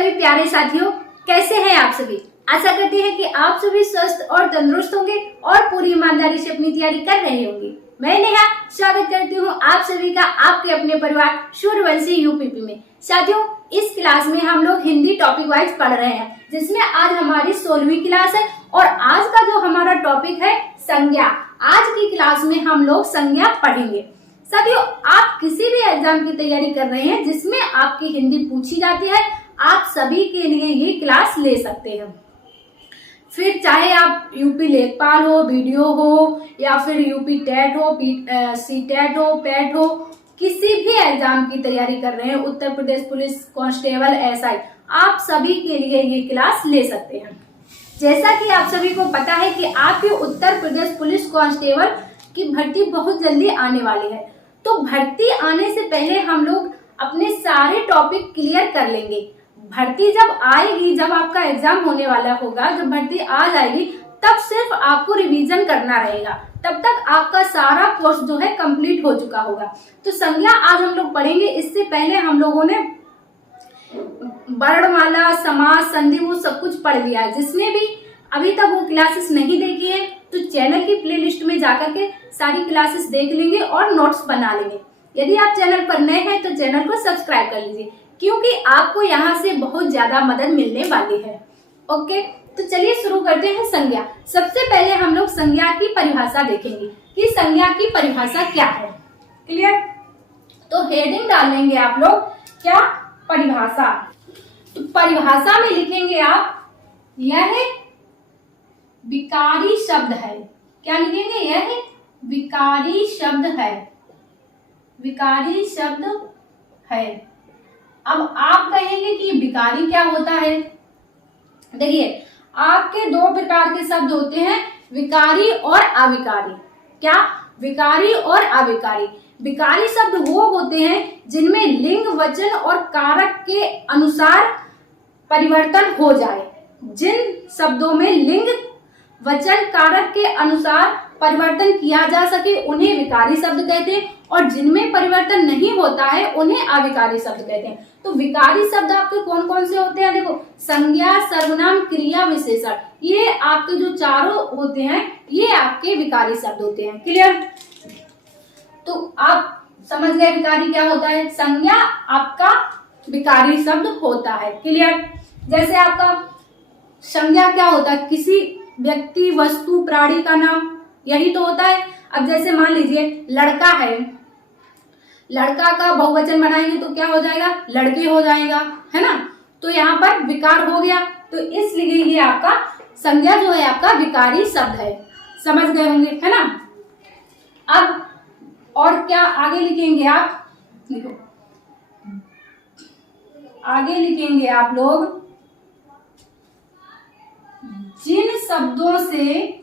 सभी प्यारे साथियों, कैसे हैं आप सभी। आशा करते हैं कि आप सभी स्वस्थ और तंदुरुस्त होंगे और पूरी ईमानदारी से अपनी तैयारी कर रहे होंगे। मैं नेहा स्वागत करती हूँ आप सभी का आपके अपने परिवार सूर्यवंशी यूपीपी में। साथियों, इस क्लास में हम लोग हिंदी टॉपिक वाइज पढ़ रहे हैं, जिसमें आज हमारी 16वीं क्लास है और आज का जो हमारा टॉपिक है संज्ञा। आज की क्लास में हम लोग संज्ञा पढ़ेंगे। साथियों, आप किसी भी एग्जाम की तैयारी कर रहे हैं जिसमें आपकी हिंदी पूछी जाती है, आप सभी के लिए ये क्लास ले सकते हैं। फिर चाहे आप यूपी लेखपाल हो, वीडियो हो, या फिर यूपी टेट हो, सी टेट हो, पेट हो, किसी भी एग्जाम की तैयारी कर रहे हैं, Uttar Pradesh police constable, SI, आप सभी के लिए ये क्लास ले सकते हैं। जैसा कि आप सभी को पता है कि आपके उत्तर प्रदेश पुलिस कांस्टेबल की भर्ती बहुत जल्दी आने वाली है, तो भर्ती आने से पहले हम लोग अपने सारे टॉपिक क्लियर कर लेंगे। भर्ती जब आएगी, जब आपका एग्जाम होने वाला होगा, जब भर्ती आ जाएगी, तब सिर्फ आपको रिवीजन करना रहेगा। तब तक आपका सारा कोर्स जो है कंप्लीट हो चुका होगा। तो संज्ञा आज हम लोग पढ़ेंगे। इससे पहले हम लोगों ने वर्णमाला, समास, संधि वो सब कुछ पढ़ लिया है। जिसने भी अभी तक वो क्लासेस नहीं देखी है तो चैनल की प्लेलिस्ट में जाकर के सारी क्लासेस देख लेंगे और नोट्स बना लेंगे। यदि आप चैनल पर नए हैं तो चैनल को सब्सक्राइब कर लीजिए, क्योंकि आपको यहाँ से बहुत ज्यादा मदद मिलने वाली है। ओके, तो चलिए शुरू करते हैं संज्ञा। सबसे पहले हम लोग संज्ञा की परिभाषा देखेंगे कि संज्ञा की परिभाषा क्या है। क्लियर? तो हेडिंग डाल लेंगे आप लोग, क्या परिभाषा। तो परिभाषा में लिखेंगे आप, यह विकारी शब्द है। क्या लिखेंगे? यह विकारी शब्द है। विकारी शब्द है। अब आप कहेंगे कि विकारी क्या होता है। देखिए, आपके दो प्रकार के शब्द होते हैं, विकारी और अविकारी। क्या? विकारी और अविकारी। विकारी शब्द वो होते हैं जिनमें लिंग, वचन और कारक के अनुसार परिवर्तन हो जाए। जिन शब्दों में लिंग, वचन, कारक के अनुसार परिवर्तन किया जा सके उन्हें विकारी शब्द कहते हैं, और जिनमें परिवर्तन नहीं होता है उन्हें अविकारी शब्द कहते हैं। तो विकारी शब्द आपके कौन कौन से होते हैं? देखो, संज्ञा, सर्वनाम, क्रिया, विशेषण, ये आपके जो चारों होते हैं ये आपके विकारी शब्द होते हैं। क्लियर? तो आप समझ गए विकारी क्या होता है। संज्ञा आपका विकारी शब्द होता है। क्लियर? जैसे आपका संज्ञा क्या होता है? किसी व्यक्ति, वस्तु, प्राणी का नाम, यही तो होता है। अब जैसे मान लीजिए लड़का है, लड़का का बहुवचन बनाएंगे तो क्या हो जाएगा? लड़के हो जाएगा, है ना। तो यहाँ पर विकार हो गया, तो इसलिए ये आपका संज्ञा जो है आपका विकारी शब्द है। समझ गए होंगे, है ना। अब और क्या आगे लिखेंगे आप? देखो, आगे लिखेंगे आप लोग, जिन शब्दों से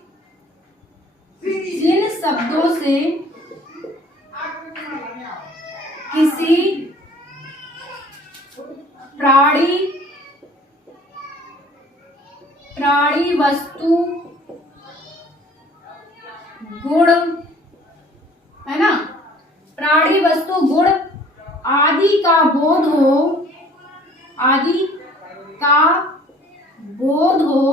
किसी प्राणी, वस्तु, गुण, है ना, प्राणी, वस्तु, गुण आदि का बोध हो।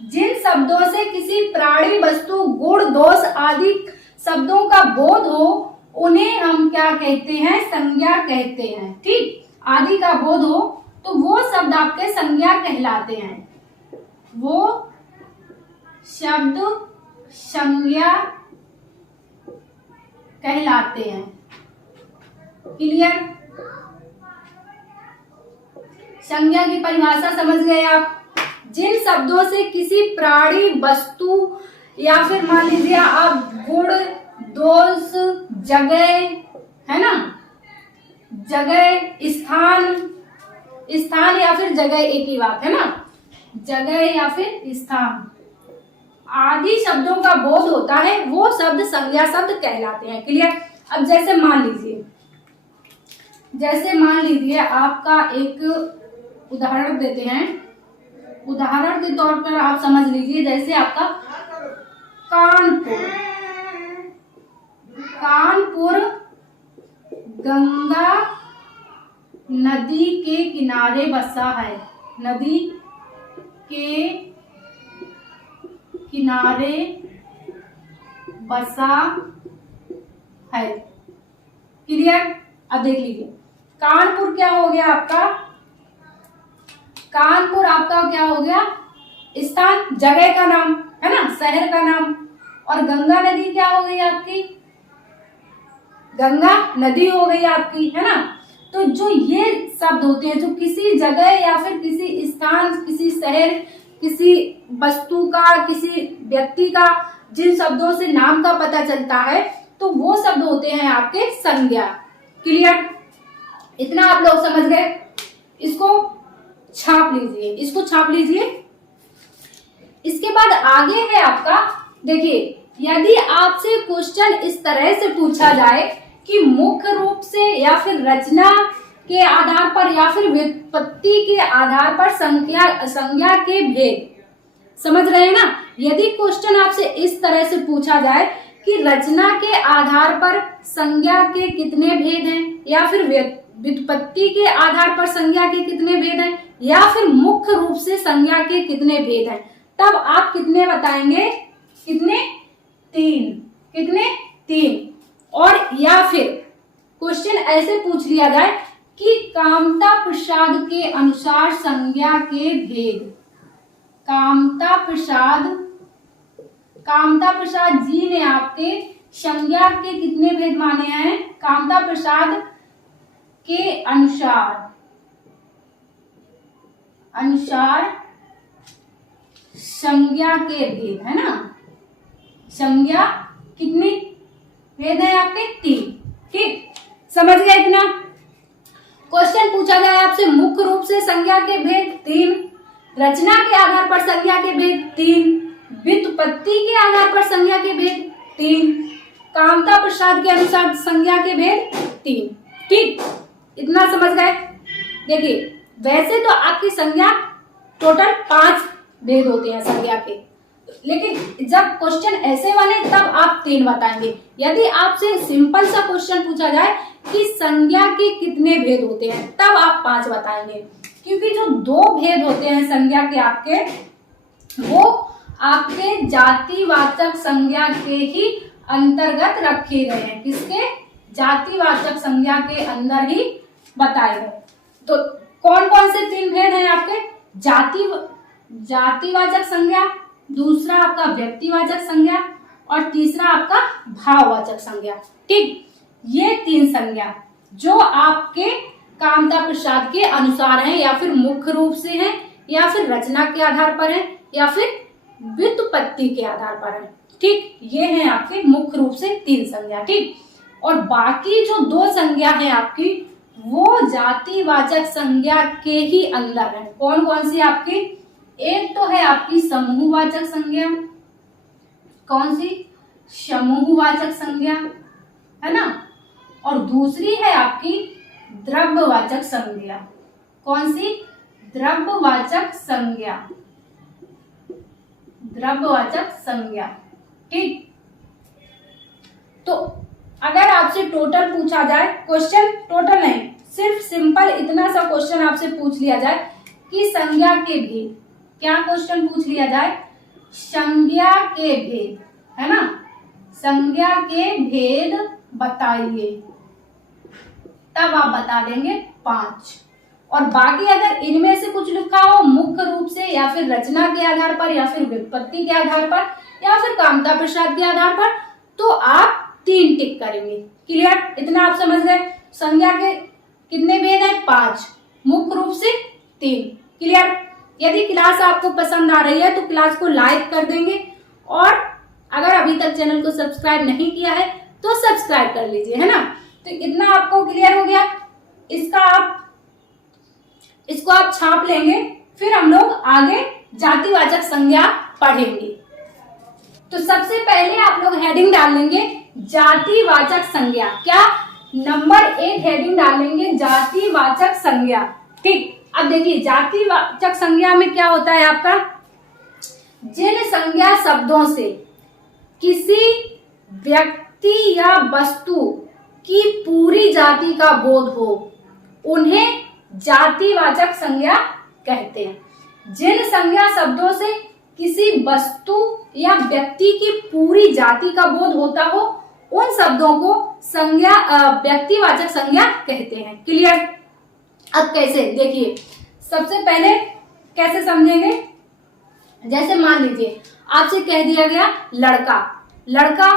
जिन शब्दों से किसी प्राणी, वस्तु, गुण, दोष आदि शब्दों का बोध हो उन्हें हम क्या कहते हैं? संज्ञा कहते हैं। ठीक, आदि का बोध हो तो वो शब्द आपके संज्ञा कहलाते हैं। वो शब्द संज्ञा कहलाते हैं। क्लियर? संज्ञा की परिभाषा समझ गए आप। जिन शब्दों से किसी प्राणी, वस्तु, या फिर मान लीजिए आप गुण, दोष, जगह, है ना, जगह, स्थान या फिर जगह, एक ही बात है ना, जगह या फिर स्थान आदि शब्दों का बोध होता है, वो शब्द संज्ञा शब्द कहलाते हैं। क्लियर? अब जैसे मान लीजिए आपका एक उदाहरण देते हैं। उदाहरण के तौर पर आप समझ लीजिए, जैसे आपका कानपुर गंगा नदी के किनारे बसा है। नदी के किनारे बसा है। क्लियर? अब देख लीजिए, कानपुर क्या हो गया आपका? कानपुर आपका क्या हो गया? स्थान, जगह का नाम है ना, शहर का नाम। और गंगा नदी क्या हो गई आपकी? गंगा नदी हो गई आपकी, है ना। तो जो ये शब्द होते हैं, जो किसी जगह या फिर किसी स्थान, किसी शहर, किसी वस्तु का, किसी व्यक्ति का, जिन शब्दों से नाम का पता चलता है, तो वो शब्द होते हैं आपके संज्ञा। क्लियर? इतना आप लोग समझ गए? इसको छाप लीजिए, इसको छाप लीजिए। इसके बाद आगे है आपका, देखिए, यदि आपसे क्वेश्चन इस तरह से पूछा जाए कि मुख्य रूप से या फिर रचना के आधार पर या फिर व्युत्पत्ति के आधार पर संज्ञा के भेद, समझ रहे हैं ना। यदि क्वेश्चन आपसे इस तरह से पूछा जाए कि रचना के आधार पर संज्ञा के कितने भेद हैं, या फिर व्युत्पत्ति के आधार पर संज्ञा के कितने भेद हैं, या फिर मुख्य रूप से संज्ञा के कितने भेद हैं, तब आप कितने बताएंगे? कितने? 3। कितने? 3। और या फिर क्वेश्चन ऐसे पूछ लिया जाए कि कामता प्रसाद के अनुसार संज्ञा के भेद। कामता प्रसाद जी ने आपके संज्ञा के कितने भेद माने हैं? कामता प्रसाद के अनुसार संज्ञा के भेद, है ना। संज्ञा कितनी भेद है आपके? 3। ठीक, समझ गए इतना? क्वेश्चन पूछा जाए आपसे मुख्य रूप से संज्ञा के भेद 3, रचना के आधार पर संज्ञा के भेद 3, व्युत्पत्ति के आधार पर संज्ञा के भेद 3, कामता प्रसाद के अनुसार संज्ञा के भेद 3। ठीक, इतना समझ गए? देखिए, वैसे तो आपकी संज्ञा टोटल 5 भेद होते हैं संज्ञा के, लेकिन जब क्वेश्चन ऐसे वाले तब आप 3 बताएंगे। यदि आपसे सिंपल सा क्वेश्चन पूछा जाए कि संज्ञा के कितने भेद होते हैं, तब आप 5 बताएंगे, क्योंकि जो 2 भेद होते हैं संज्ञा के आपके, वो आपके जातिवाचक संज्ञा के ही अंतर्गत रखे गए हैं। किसके? जातिवाचक संज्ञा के अंदर ही बताए गए। तो कौन कौन से 3 भेद हैं आपके? जातिवाचक संज्ञा, दूसरा आपका व्यक्तिवाचक संज्ञा, और तीसरा आपका भाववाचक संज्ञा। ठीक, ये 3 संज्ञा जो आपके कामता प्रसाद के अनुसार हैं, या फिर मुख्य रूप से हैं, या फिर रचना के आधार पर हैं, या फिर व्युत्पत्ति के आधार पर हैं। ठीक, ये हैं आपके मुख्य रूप से 3 संज्ञा। ठीक, और बाकी जो 2 संज्ञा है आपकी, वो जातिवाचक संज्ञा के ही अंदर है। कौन कौन सी आपकी? एक तो है आपकी समूहवाचक संज्ञा। कौन सी? समूहवाचक संज्ञा, है ना। और दूसरी है आपकी द्रव्यवाचक संज्ञा। कौन सी? द्रव्यवाचक संज्ञा। द्रव्यवाचक संज्ञा। ठीक, तो अगर आपसे टोटल पूछा जाए, क्वेश्चन टोटल नहीं, सिर्फ सिंपल इतना सा क्वेश्चन आपसे पूछ लिया जाए कि संज्ञा के भेद, क्या क्वेश्चन पूछ लिया जाए? संज्ञा के भेद, है ना। संज्ञा के भेद बताइए, तब आप बता देंगे 5। और बाकी अगर इनमें से कुछ लिखा हो मुख्य रूप से, या फिर रचना के आधार पर, या फिर व्युत्पत्ति के आधार पर, या फिर कामता प्रसाद के आधार पर, तो आप 3 टिक करेंगे। क्लियर? इतना आप समझ गए? संज्ञा के कितने भेद हैं? 5, मुख्य रूप से 3। क्लियर? यदि क्लास आपको पसंद आ रही है तो क्लास को लाइक कर देंगे, और अगर अभी तक चैनल को सब्सक्राइब नहीं किया है तो सब्सक्राइब कर लीजिए, है ना। तो इतना आपको क्लियर हो गया। इसको आप छाप लेंगे, फिर हम लोग आगे जातिवाचक संज्ञा पढ़ेंगे। तो सबसे पहले आप लोग हेडिंग डाल लेंगे जातिवाचक संज्ञा। क्या? नंबर 1 हेडिंग डालेंगे जातिवाचक संज्ञा। ठीक, अब देखिए जातिवाचक संज्ञा में क्या होता है आपका? जिन संज्ञा शब्दों से किसी व्यक्ति या वस्तु की पूरी जाति का बोध हो उन्हें जातिवाचक संज्ञा कहते हैं। जिन संज्ञा शब्दों से किसी वस्तु या व्यक्ति की पूरी जाति का बोध होता हो उन शब्दों को संज्ञा व्यक्तिवाचक संज्ञा कहते हैं। क्लियर? अब कैसे, देखिए सबसे पहले कैसे समझेंगे। जैसे मान लीजिए आपसे कह दिया गया लड़का, लड़का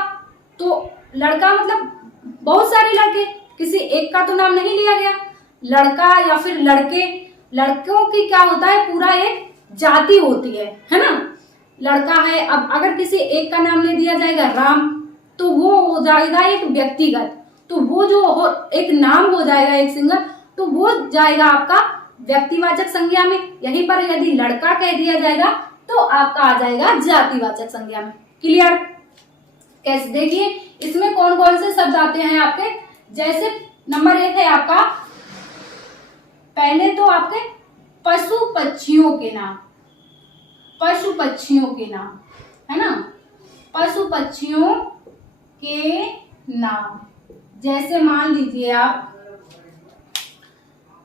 तो लड़का मतलब बहुत सारे लड़के, किसी एक का तो नाम नहीं लिया गया। लड़का या फिर लड़के, लड़कों की क्या होता है, पूरा एक जाति होती है ना। लड़का है, अब अगर किसी एक का नाम ले दिया जाएगा राम, तो वो हो जाएगा एक व्यक्तिगत, तो वो जो एक नाम हो जाएगा एक सिंगल, तो वो जाएगा आपका व्यक्तिवाचक संज्ञा में। यहीं पर यदि लड़का कह दिया जाएगा तो आपका आ जाएगा जातिवाचक संज्ञा में। क्लियर? कैसे, देखिए इसमें कौन कौन से शब्द आते हैं आपके। जैसे नंबर 1 है आपका, पहले तो आपके पशु पक्षियों के नाम, पशु पक्षियों के नाम है ना, पशु पक्षियों के नाम। जैसे मान लीजिए आप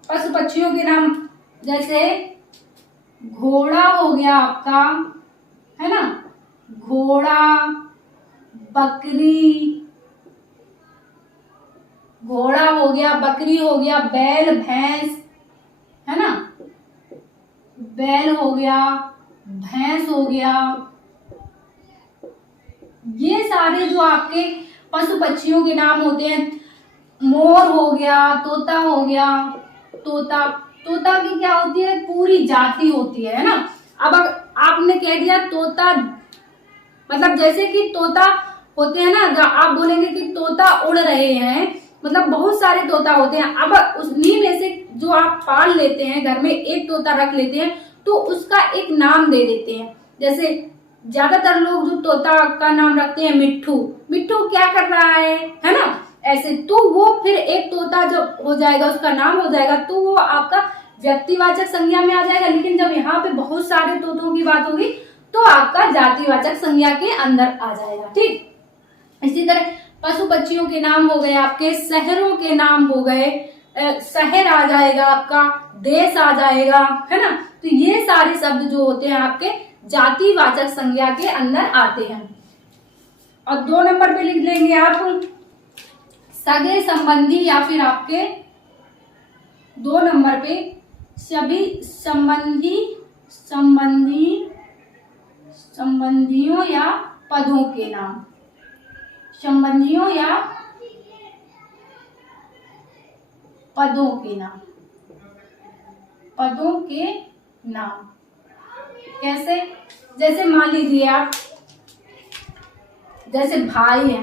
पशु पक्षियों के नाम, जैसे घोड़ा हो गया आपका, है ना, घोड़ा, बकरी, घोड़ा हो गया, बकरी हो गया, बैल भैंस, है ना, बैल हो गया, भैंस हो गया। ये सारे जो आपके पशु पक्षियों के नाम होते हैं। मोर हो गया, तोता हो गया, तोता, तोता की क्या होती है, पूरी जाति होती है ना। अब आपने कह दिया तोता, मतलब जैसे कि तोता होते हैं ना, आप बोलेंगे कि तोता उड़ रहे हैं, मतलब बहुत सारे तोता होते हैं। अब उन्हीं में से जो आप पाल लेते हैं, घर में एक तोता रख लेते हैं, तो उसका एक नाम दे देते हैं। जैसे ज्यादातर लोग जो तोता का नाम रखते हैं मिट्ठू, मिट्ठू क्या कर रहा है ना, ऐसे, तो वो फिर एक तोता जब हो जाएगा, उसका नाम हो जाएगा, तो वो आपका व्यक्तिवाचक संज्ञा में आ जाएगा। लेकिन जब यहाँ पे बहुत सारे तोतों की बात होगी तो आपका जातिवाचक संज्ञा के अंदर आ जाएगा। ठीक, इसी तरह पशु पक्षियों के नाम हो गए आपके, शहरों के नाम हो गए, शहर आ जाएगा आपका, देश आ जाएगा, है ना। तो ये सारे शब्द जो होते हैं आपके जातिवाचक संज्ञा के अंदर आते हैं। और 2 नंबर पे लिख लेंगे आप सगे संबंधी, या फिर आपके 2 नंबर पे सभी संबंधियों या पदों के नाम, संबंधियों या पदों के नाम, पदों के नाम। कैसे, जैसे मान लीजिए आप, जैसे भाई है,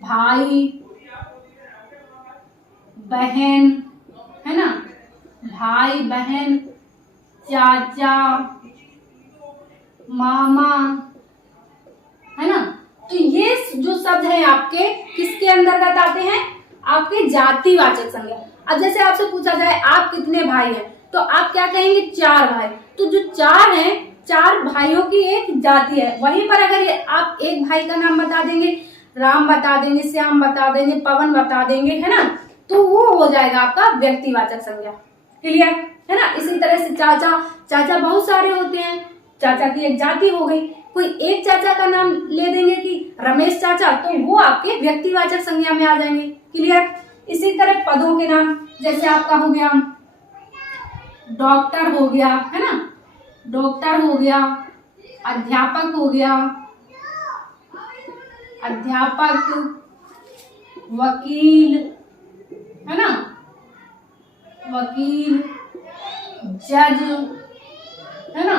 भाई, बहन, है ना, भाई बहन, चाचा, मामा, है ना। तो ये जो शब्द है आपके किसके अंतर्गत आते हैं, आपके जातिवाचक संज्ञा। अब जैसे आपसे पूछा जाए आप कितने भाई हैं, तो आप क्या कहेंगे, 4 भाई। तो जो 4 हैं, 4 भाइयों की एक जाति है। वहीं पर अगर आप एक भाई का नाम बता देंगे, राम बता देंगे, श्याम बता देंगे, पवन बता देंगे, है ना, तो वो हो जाएगा आपका व्यक्तिवाचक संज्ञा। क्लियर है ना। इसी तरह से चाचा, चाचा बहुत सारे होते हैं, चाचा की एक जाति हो गई। कोई एक चाचा का नाम ले देंगे कि रमेश चाचा, तो वो आपके व्यक्तिवाचक संज्ञा में आ जाएंगे। क्लियर। इसी तरह पदों के नाम, जैसे आपका हो गया डॉक्टर हो गया, है ना, डॉक्टर हो गया, अध्यापक हो गया, अध्यापक, वकील, है ना, वकील, जज, है ना,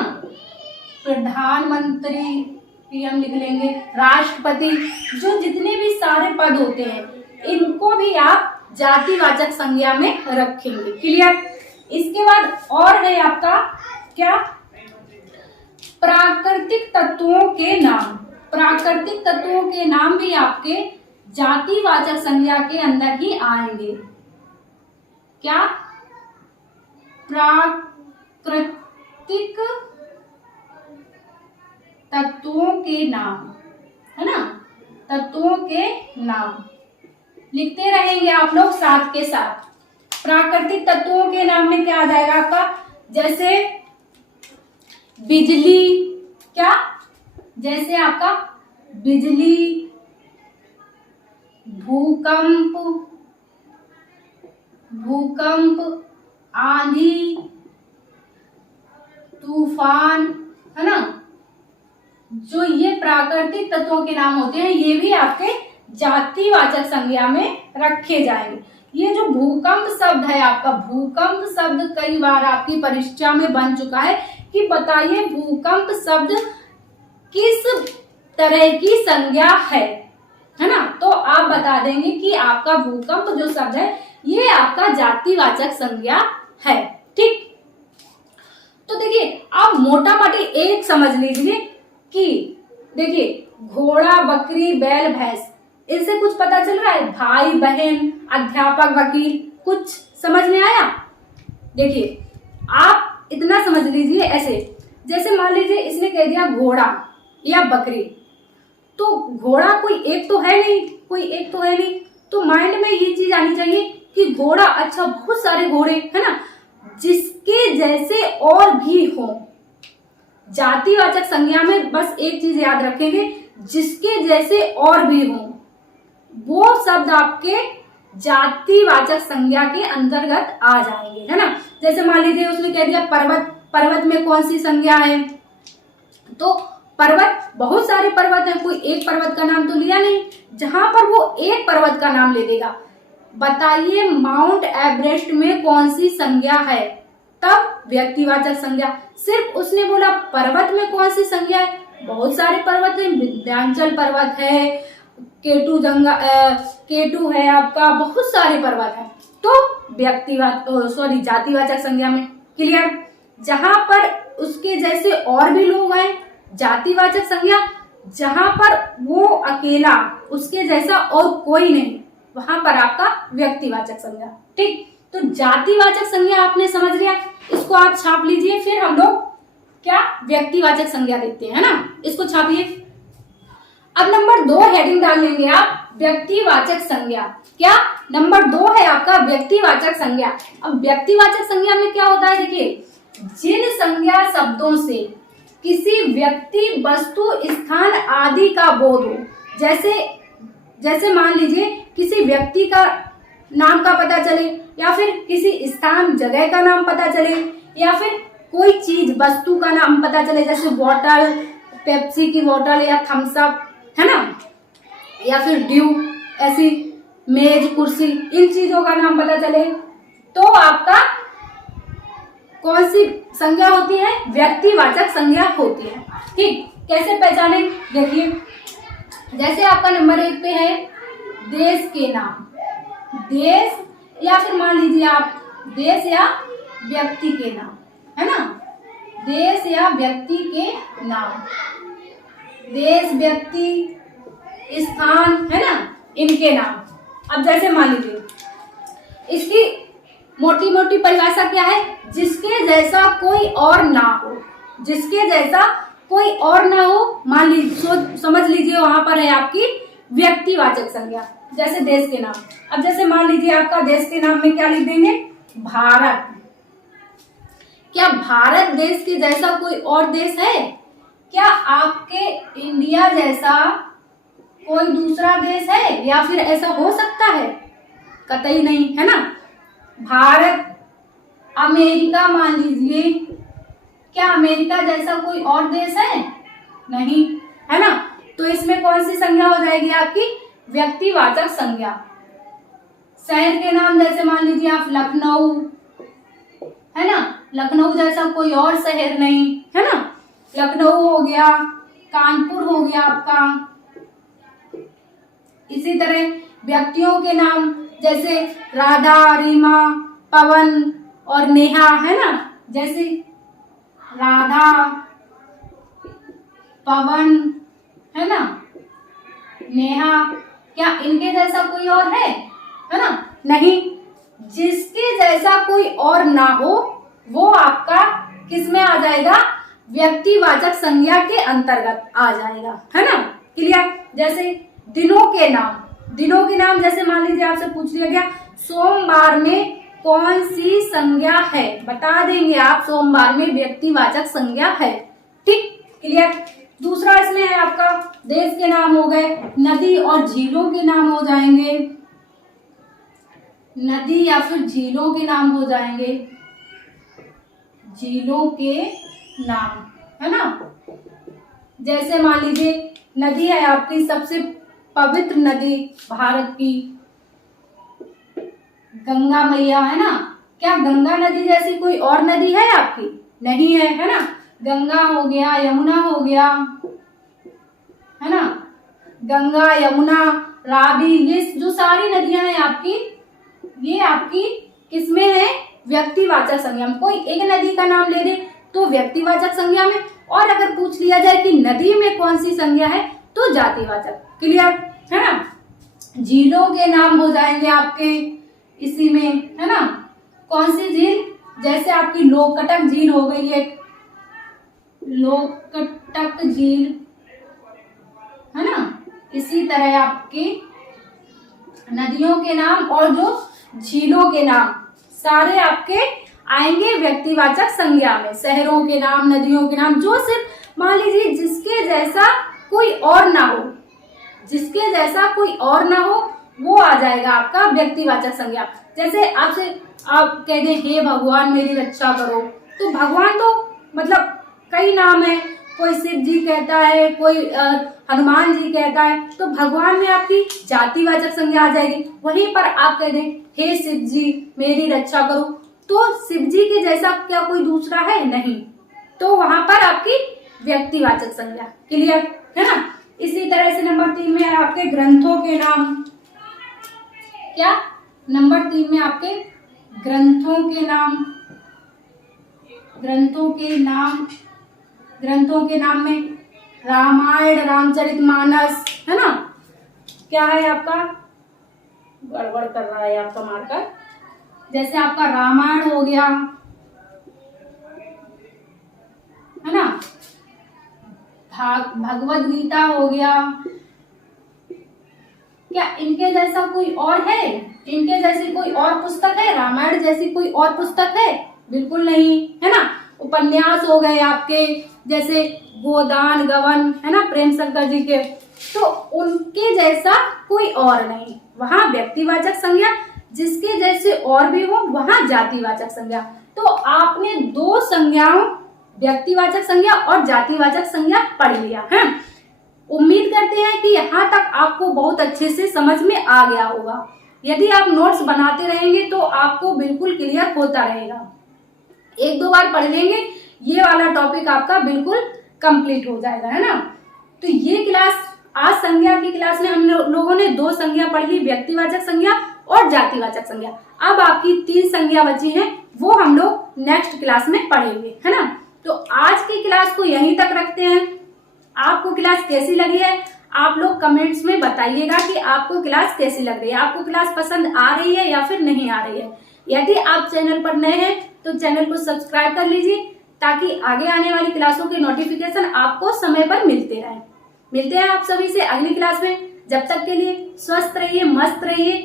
प्रधानमंत्री, पीएम लिख लेंगे, राष्ट्रपति। जो जितने भी सारे पद होते हैं इनको भी आप जातिवाचक संज्ञा में रखेंगे। क्लियर। इसके बाद और है आपका क्या, प्राकृतिक तत्वों के नाम। प्राकृतिक तत्वों के नाम भी आपके जातिवाचक संज्ञा के अंदर ही आएंगे। क्या, प्राकृतिक तत्वों के नाम, है ना, तत्वों के नाम। लिखते रहेंगे आप लोग साथ के साथ। प्राकृतिक तत्वों के नाम में क्या आ जाएगा आपका, जैसे बिजली, क्या, जैसे आपका बिजली, भूकंप, आंधी, तूफान, है ना। जो ये प्राकृतिक तत्वों के नाम होते हैं ये भी आपके जातिवाचक संज्ञा में रखे जाएंगे। ये जो भूकंप शब्द है आपका, भूकंप शब्द कई बार आपकी परीक्षा में बन चुका है कि बताइए भूकंप शब्द किस तरह की संज्ञा है ना। तो आप बता देंगे कि आपका भूकंप जो शब्द है ये आपका जातिवाचक संज्ञा है। ठीक, तो देखिए आप मोटा मोटी एक समझ लीजिए कि देखिए घोड़ा, बकरी, बैल, भैंस, इससे कुछ पता चल रहा है, भाई बहन, अध्यापक, वकील, कुछ समझ में आया। देखिए आप इतना समझ लीजिए ऐसे, जैसे मान लीजिए इसने कह दिया घोड़ा या बकरी, तो घोड़ा कोई एक तो है नहीं, तो माइंड में ये चीज आनी चाहिए कि घोड़ा, अच्छा बहुत सारे घोड़े, है ना, जिसके जैसे और भी हो। जातिवाचक संज्ञा में बस एक चीज याद रखेंगे, जिसके जैसे और भी हो, वो शब्द आपके जातिवाचक संज्ञा के अंतर्गत आ जाएंगे, है ना। जैसे मान लीजिए उसने कह दिया पर्वत, पर्वत में कौन सी संज्ञा है, तो पर्वत, बहुत सारे पर्वत हैं, कोई एक पर्वत का नाम तो लिया नहीं। जहां पर वो एक पर्वत का नाम ले देगा, बताइए माउंट एवरेस्ट में कौन सी संज्ञा है, तब व्यक्तिवाचक संज्ञा। सिर्फ उसने बोला पर्वत में कौन सी संज्ञा है, बहुत सारे पर्वत हैं, विंध्याचल पर्वत है, केटू है आपका, बहुत सारे पर्वत हैं, तो जातिवाचक संज्ञा में। क्लियर। जहां पर उसके जैसे और भी लोग हैं, जातिवाचक संज्ञा। जहां पर वो अकेला, उसके जैसा और कोई नहीं, वहां पर आपका व्यक्तिवाचक संज्ञा। ठीक, तो जातिवाचक संज्ञा आपने समझ लिया, इसको आप छाप लीजिए। फिर हम लोग क्या व्यक्तिवाचक संज्ञा देखते हैं, है ना, इसको छापिए। अब नंबर 2 हेडिंग डाल लेंगे आप, व्यक्तिवाचक संज्ञा। क्या, नंबर 2 है आपका व्यक्तिवाचक संज्ञा। अब व्यक्तिवाचक संज्ञा में क्या होता है, देखिए जिन संज्ञा शब्दों से किसी व्यक्ति, वस्तु, स्थान आदि का बोध हो, जैसे मान लीजिए किसी व्यक्ति का नाम का पता चले, या फिर किसी स्थान, जगह का नाम पता चले, या फिर कोई चीज, वस्तु का नाम पता चले, जैसे बोतल, पेप्सी की बोतल या थम्स अप, है ना, या फिर ड्यू, ऐसी मेज, कुर्सी, इन चीजों का नाम पता चले, तो आपका कौन सी संज्ञा होती है, व्यक्तिवाचक संज्ञा होती है। ठीक, कैसे पहचाने, देखिए जैसे आपका नंबर 1 पे है देश के नाम, देश, या फिर मान लीजिए आप देश या व्यक्ति के नाम, है ना, देश या व्यक्ति के नाम, देश, व्यक्ति, स्थान, है ना, इनके नाम। अब जैसे मान लीजिए इसकी मोटी मोटी परिभाषा क्या है, जिसके जैसा कोई और ना हो, जिसके जैसा कोई और ना हो, मान लीजिए, समझ लीजिए वहां पर है आपकी व्यक्तिवाचक संज्ञा, जैसे देश के नाम। अब जैसे मान लीजिए आपका देश के नाम में क्या लिख देंगे, भारत। क्या भारत देश के जैसा कोई और देश है? क्या आपके इंडिया जैसा कोई दूसरा देश है, या फिर ऐसा हो सकता है? कतई नहीं, है ना। भारत, अमेरिका मान लीजिए, क्या अमेरिका जैसा कोई और देश है? नहीं, है ना। तो इसमें कौन सी संज्ञा हो जाएगी आपकी, व्यक्तिवाचक संज्ञा। शहर के नाम जैसे मान लीजिए आप लखनऊ, है ना, लखनऊ जैसा कोई और शहर नहीं, है ना, लखनऊ हो गया, कानपुर हो गया आपका। इसी तरह व्यक्तियों के नाम जैसे राधा, रीमा, पवन और नेहा, है ना, जैसे राधा, पवन, है ना, नेहा, क्या इनके जैसा कोई और है ना? नहीं। जिसके जैसा कोई और ना हो वो आपका किस में आ जाएगा, व्यक्तिवाचक संज्ञा के अंतर्गत आ जाएगा, है ना। क्लियर। जैसे दिनों के नाम, दिनों के नाम, जैसे मान लीजिए आपसे पूछ लिया गया सोमवार में कौन सी संज्ञा है, बता देंगे आप सोमवार में व्यक्तिवाचक संज्ञा है। ठीक, क्लियर। दूसरा इसमें है आपका देश के नाम हो गए, नदी और झीलों के नाम हो जाएंगे, नदी या फिर झीलों के नाम हो जाएंगे, झीलों के नाम, है ना। जैसे मान लीजिए नदी है आपकी सबसे पवित्र नदी भारत की गंगा मैया, है ना। क्या गंगा नदी जैसी कोई और नदी है आपकी? नहीं है, है ना। गंगा हो गया, यमुना हो गया, है ना। गंगा, यमुना, रावी, ये जो सारी नदियां हैं आपकी, ये आपकी किसमें है? व्यक्तिवाचक संज्ञा में। कोई एक नदी का नाम ले दे तो व्यक्तिवाचक संज्ञा में, और अगर पूछ लिया जाए कि नदी में कौन सी संज्ञा है तो जातिवाचक। क्लियर, है ना। झीलों के नाम हो जाएंगे आपके इसी में, है ना। कौन सी झील? जैसे आपकी लोकटक झील हो गई, एक लोकटक झील, है ना। इसी तरह आपकी नदियों के नाम और जो झीलों के नाम सारे आपके आएंगे व्यक्तिवाचक संज्ञा में। शहरों के नाम, नदियों के नाम, जो सिर्फ मान लीजिए जिसके जैसा कोई और ना हो, जिसके जैसा कोई और ना हो, वो आ जाएगा आपका व्यक्तिवाचक संज्ञा। जैसे आपसे आप कह दें हे भगवान मेरी रक्षा करो, तो भगवान तो मतलब कई नाम है, कोई शिव जी कहता है, कोई हनुमान जी कहता है, तो भगवान में आपकी जातिवाचक संज्ञा आ जाएगी। वहीं पर आप कह दें हे शिव जी मेरी रक्षा करो, तो शिव जी के जैसा क्या कोई दूसरा है? नहीं, तो वहां पर आपकी व्यक्तिवाचक संज्ञा। क्लियर, है ना। इसी तरह से नंबर 3 में है आपके ग्रंथों के नाम। क्या? नंबर 3 में आपके ग्रंथों के नाम, ग्रंथों के नाम, ग्रंथों के नाम में रामायण, रामचरितमानस, है ना। क्या है आपका? गड़बड़ कर रहा है आपका मार्कर। जैसे आपका रामायण हो गया, है ना। भगवद गीता हो गया। क्या इनके जैसा कोई और है? इनके जैसी कोई और पुस्तक है? रामायण जैसी कोई और पुस्तक है? बिल्कुल नहीं, है ना। उपन्यास हो गए आपके, जैसे गोदान गवन, है ना, प्रेम शंकर जी के, तो उनके जैसा कोई और नहीं। वहां व्यक्तिवाचक संज्ञा, जिसके जैसे और भी हो वहां जातिवाचक संज्ञा। तो आपने दो संज्ञाओं, व्यक्तिवाचक संज्ञा और जातिवाचक संज्ञा पढ़ लिया है। उम्मीद करते हैं कि यहाँ तक आपको बहुत अच्छे से समझ में आ गया होगा। यदि आप नोट्स बनाते रहेंगे तो आपको बिल्कुल क्लियर होता रहेगा। एक दो बार पढ़ लेंगे, ये वाला टॉपिक आपका बिल्कुल कंप्लीट हो जाएगा, है ना। तो ये क्लास, आज संज्ञा की क्लास में हम लोगों ने दो संज्ञा पढ़ ली, व्यक्तिवाचक संज्ञा और जातिवाचक संज्ञा। अब आपकी 3 संज्ञा बची हैं, वो हम लोग नेक्स्ट क्लास में पढ़ेंगे, है ना। तो आज की क्लास को यहीं तक रखते हैं। आपको क्लास कैसी लगी है आप लोग कमेंट्स में बताइएगा कि आपको क्लास कैसी लग रही है, आपको क्लास पसंद आ रही है या फिर नहीं आ रही है। यदि आप चैनल पर नए हैं तो चैनल को सब्सक्राइब कर लीजिए, ताकि आगे आने वाली क्लासों के नोटिफिकेशन आपको समय पर मिलते रहे। मिलते हैं आप सभी से अगली क्लास में। जब तक के लिए स्वस्थ रहिए, मस्त रहिए,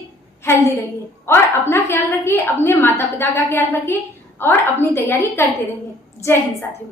हेल्दी रहिए और अपना ख्याल रखिए, अपने माता पिता का ख्याल रखिए और अपनी तैयारी करते रहिए। जय हिंद साथियों।